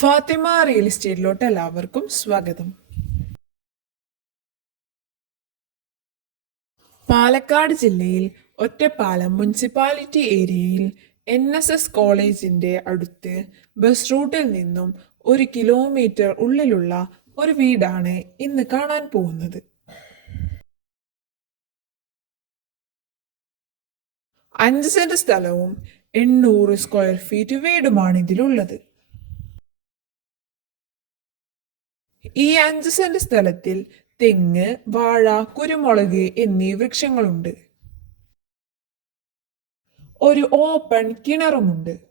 Fathima real എസ്റ്റേറ്റിലോട്ട് എല്ലാവർക്കും സ്വാഗതം. പാലക്കാട് ജില്ലയിൽ ഒറ്റപ്പാലം മുനിസിപ്പാലിറ്റി ഏരിയയിൽ എൻ എസ് എസ് കോളേജിന്റെ അടുത്ത് ബസ് റൂട്ടിൽ നിന്നും ഒരു കിലോമീറ്റർ ഉള്ളിലുള്ള ഒരു വീടാണ് ഇന്ന് കാണാൻ പോകുന്നത്. അഞ്ച് സെന്റ് സ്ഥലവും എണ്ണൂറ് സ്ക്വയർ ഫീറ്റ് വീടുമാണ് ഇതിലുള്ളത്. ഈ അഞ്ച് സെന്റ് സ്ഥലത്തിൽ തെങ്ങ് വാഴ കുരുമുളക് എന്നീ വൃക്ഷങ്ങളുണ്ട്. ഒരു ഓപ്പൺ കിണറുമുണ്ട്.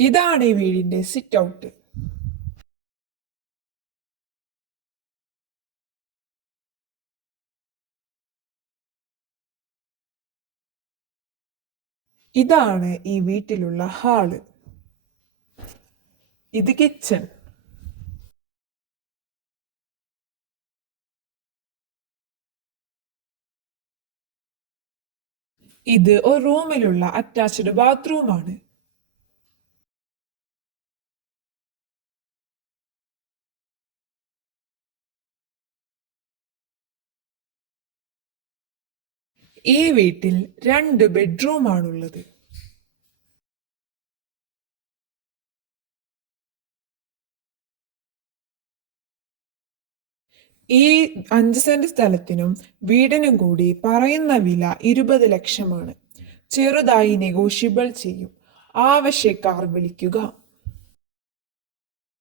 ഇതാണ് ഈ വീടിന്റെ സിറ്റ് ഔട്ട്. ഇതാണ് ഈ വീട്ടിലുള്ള ഹാൾ. ഇത് കിച്ചൺ ഇത് ഒരു റൂമിലുള്ള അറ്റാച്ച്ഡ് ബാത്റൂമാണ് ഈ വീട്ടിൽ രണ്ട് ബെഡ്റൂമാണുള്ളത്. ഈ അഞ്ച് സെന്റ് സ്ഥലത്തിനും വീടിനും കൂടി പറയുന്ന വില ഇരുപത് ലക്ഷമാണ്. ചെറുതായി നെഗോഷ്യബിൾ ചെയ്യും. ആവശ്യക്കാർ വിളിക്കുക.